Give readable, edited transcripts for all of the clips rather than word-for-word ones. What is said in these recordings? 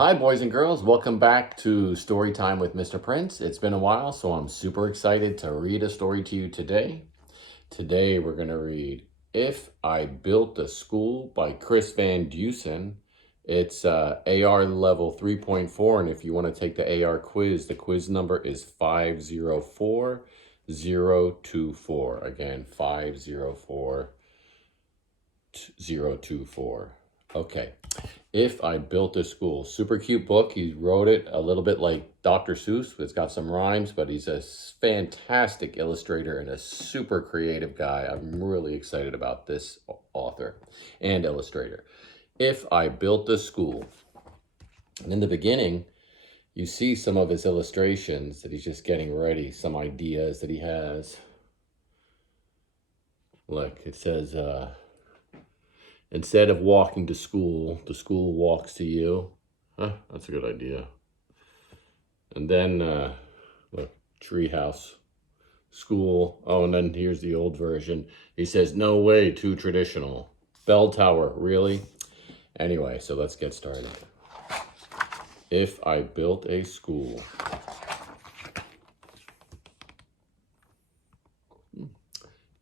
Hi, boys and girls. Welcome back to Story Time with Mr. Prince. It's been a while, so I'm super excited to read a story to you today. Today, we're going to read If I Built a School by Chris Van Dusen. It's AR level 3.4, and if you want to take the AR quiz, the quiz number is 504024. Again, 504024. Okay. If I Built a School. Super cute book. He wrote it a little bit like Dr. Seuss. It's got some rhymes, but he's a fantastic illustrator and a super creative guy. I'm really excited about this author and illustrator. If I Built a School. And in the beginning, you see some of his illustrations that he's just getting ready, some ideas that he has. Look, it says, instead of walking to school, the school walks to you. Huh, that's a good idea. And then, look, treehouse, school. Oh, and then here's the old version. He says, no way, too traditional. Bell tower, really? Anyway, so let's get started. If I Built a School.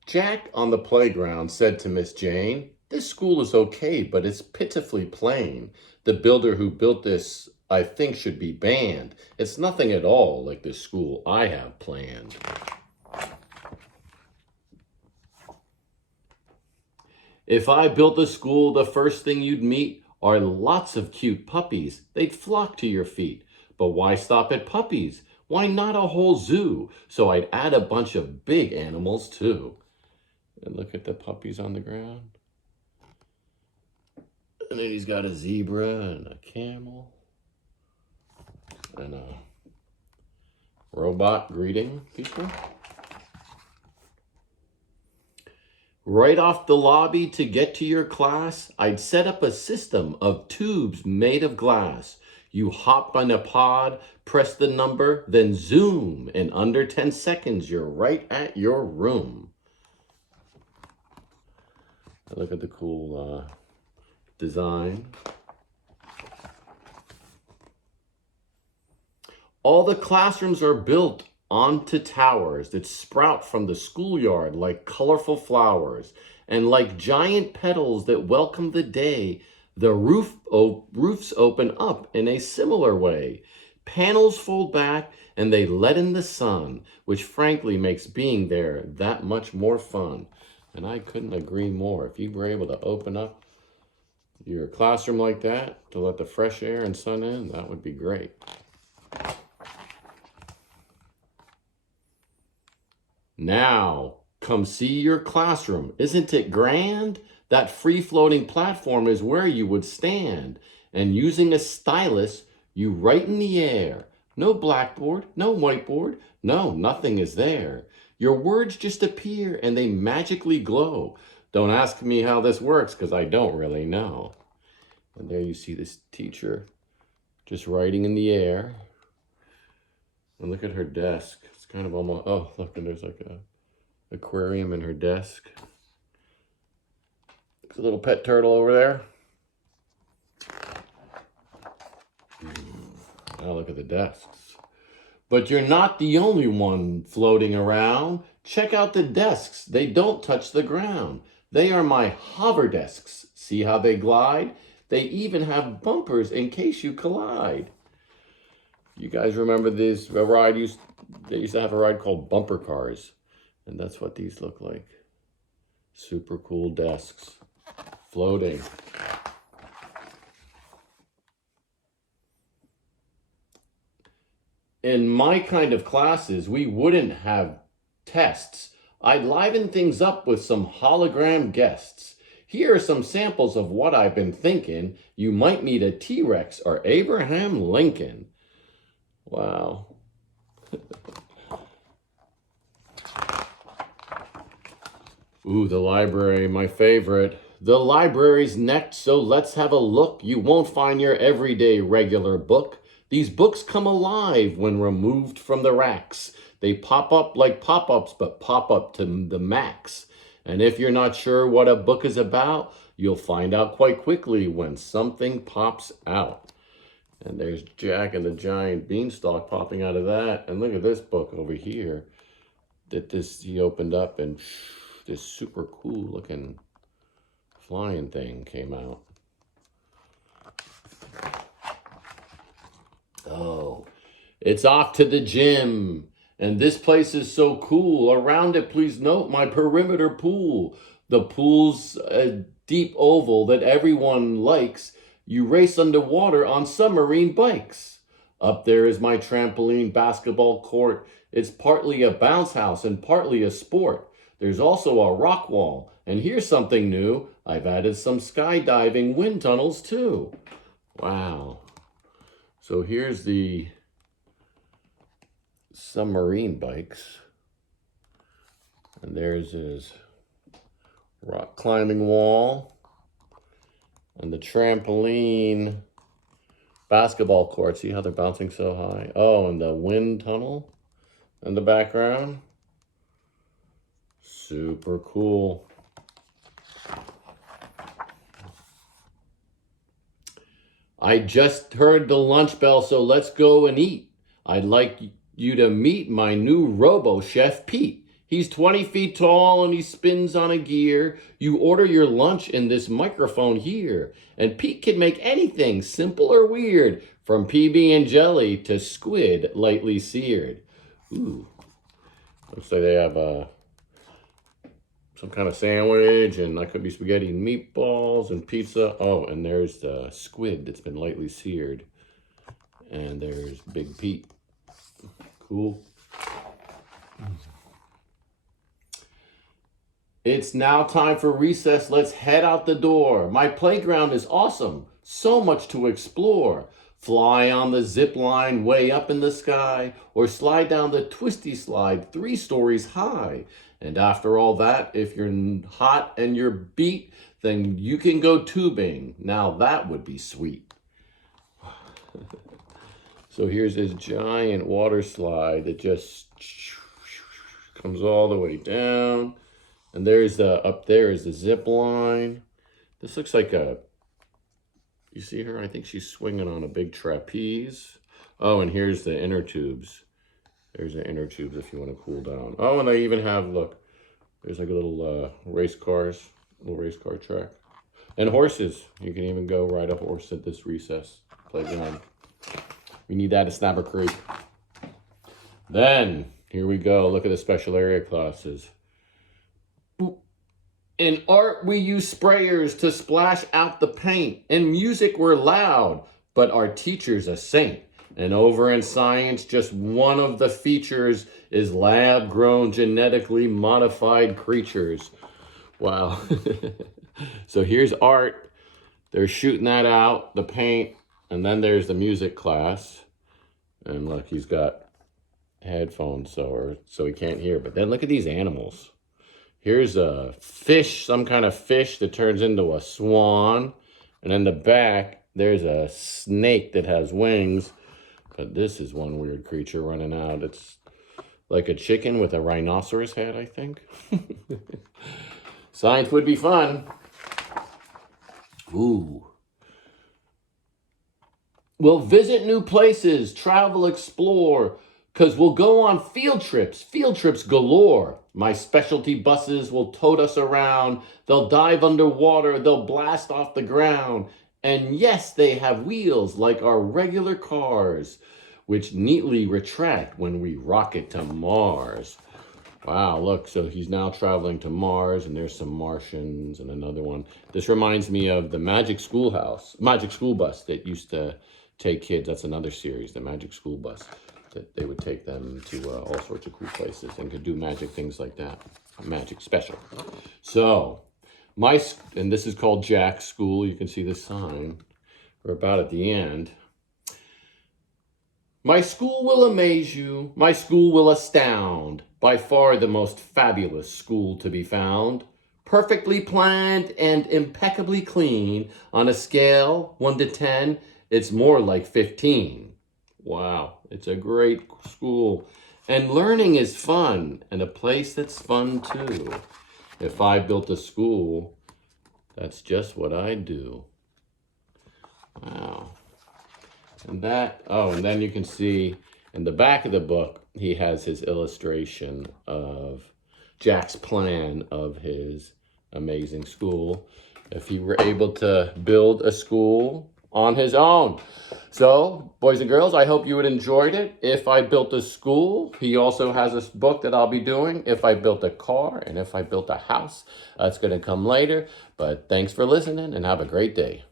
Jack on the playground said to Miss Jane, "This school is okay, but it's pitifully plain. The builder who built this, I think, should be banned. It's nothing at all like the school I have planned." If I built a school, the first thing you'd meet are lots of cute puppies. They'd flock to your feet. But why stop at puppies? Why not a whole zoo? So I'd add a bunch of big animals too. And look at the puppies on the ground. And then he's got a zebra and a camel and a robot greeting people. Right off the lobby to get to your class, I'd set up a system of tubes made of glass. You hop on a pod, press the number, then zoom. In under 10 seconds, you're right at your room. Look at the cool design. All the classrooms are built onto towers that sprout from the schoolyard like colorful flowers. And like giant petals that welcome the day, the roofs open up in a similar way. Panels fold back and they let in the sun, which frankly makes being there that much more fun. And I couldn't agree more. If you were able to open up your classroom like that to let the fresh air and sun in, that would be great. Now, come see your classroom. Isn't it grand? That free-floating platform is where you would stand. And using a stylus, you write in the air. No blackboard, no whiteboard, no, nothing is there. Your words just appear and they magically glow. Don't ask me how this works because I don't really know. And there you see this teacher just writing in the air. And look at her desk. It's kind of almost, oh, look, and there's like a aquarium in her desk. There's a little pet turtle over there. Now look at the desks. But you're not the only one floating around. Check out the desks. They don't touch the ground. They are my hover desks. See how they glide? They even have bumpers in case you collide. You guys remember this ride? They used to have a ride called bumper cars. And that's what these look like. Super cool desks. Floating. In my kind of classes, we wouldn't have tests. I'd liven things up with some hologram guests. Here are some samples of what I've been thinking. You might meet a T-Rex or Abraham Lincoln. Wow. Ooh, the library, my favorite. The library's next, so let's have a look. You won't find your everyday regular book. These books come alive when removed from the racks. They pop up like pop-ups, but pop up to the max. And if you're not sure what a book is about, you'll find out quite quickly when something pops out. And there's Jack and the Giant Beanstalk popping out of that. And look at this book over here that he opened up, and this super cool looking flying thing came out. Oh, it's off to the gym. And this place is so cool. Around it, please note my perimeter pool. The pool's a deep oval that everyone likes. You race underwater on submarine bikes. Up there is my trampoline basketball court. It's partly a bounce house and partly a sport. There's also a rock wall. And here's something new. I've added some skydiving wind tunnels too. Wow. So here's the submarine bikes. And there's his rock climbing wall. And the trampoline basketball court. See how they're bouncing so high? Oh, and the wind tunnel in the background. Super cool. I just heard the lunch bell, so let's go and eat. I'd like you to meet my new Robo Chef, Pete. He's 20 feet tall and he spins on a gear. You order your lunch in this microphone here. And Pete can make anything, simple or weird, from PB and jelly to squid lightly seared. Ooh, looks like they have some kind of sandwich, and that could be spaghetti and meatballs and pizza. Oh, and there's the squid that's been lightly seared. And there's Big Pete. Cool. It's now time for recess. Let's head out the door. My playground is awesome. So much to explore. Fly on the zip line way up in the sky, or slide down the twisty slide 3 stories high. And after all that, if you're hot and you're beat, then you can go tubing. Now that would be sweet. So here's this giant water slide that just comes all the way down. And there's up there is the zip line. This looks like you see her? I think she's swinging on a big trapeze. Oh, and here's the inner tubes. There's the inner tubes if you want to cool down. Oh, and they even have, look, there's like a little race car track. And horses. You can even go ride a horse at this recess playground. We need that at Snapper Creek. Then, here we go. Look at the special area classes. In art, we use sprayers to splash out the paint. In music, we're loud, but our teacher's a saint. And over in science, just one of the features is lab-grown, genetically modified creatures. Wow. So here's art. They're shooting that out, the paint, and then there's the music class. And look, he's got headphones so he can't hear. But then look at these animals. Here's a fish, some kind of fish that turns into a swan. And in the back, there's a snake that has wings. But this is one weird creature running out. It's like a chicken with a rhinoceros head, I think. Science would be fun. Ooh. We'll visit new places, travel, explore, because we'll go on field trips galore. My specialty buses will tote us around. They'll dive underwater, they'll blast off the ground. And yes, they have wheels like our regular cars, which neatly retract when we rocket to Mars. Wow, look, so he's now traveling to Mars, and there's some Martians and another one. This reminds me of the Magic School Bus that used to take kids. That's another series, the Magic School Bus, that they would take them to all sorts of cool places and could do magic things like that. Magic special. So, and this is called Jack's School. You can see the sign. We're about at the end. My school will amaze you. My school will astound. By far the most fabulous school to be found. Perfectly planned and impeccably clean. On a scale 1 to 10, it's more like 15. Wow, it's a great school. And learning is fun, and a place that's fun too. If I built a school, that's just what I'd do. Wow. And then you can see in the back of the book, he has his illustration of Jack's plan of his amazing school, if he were able to build a school on his own. So, boys and girls, I hope you had enjoyed it. If I built a school, he also has this book that I'll be doing. If I built a car and if I built a house, that's going to come later. But thanks for listening and have a great day.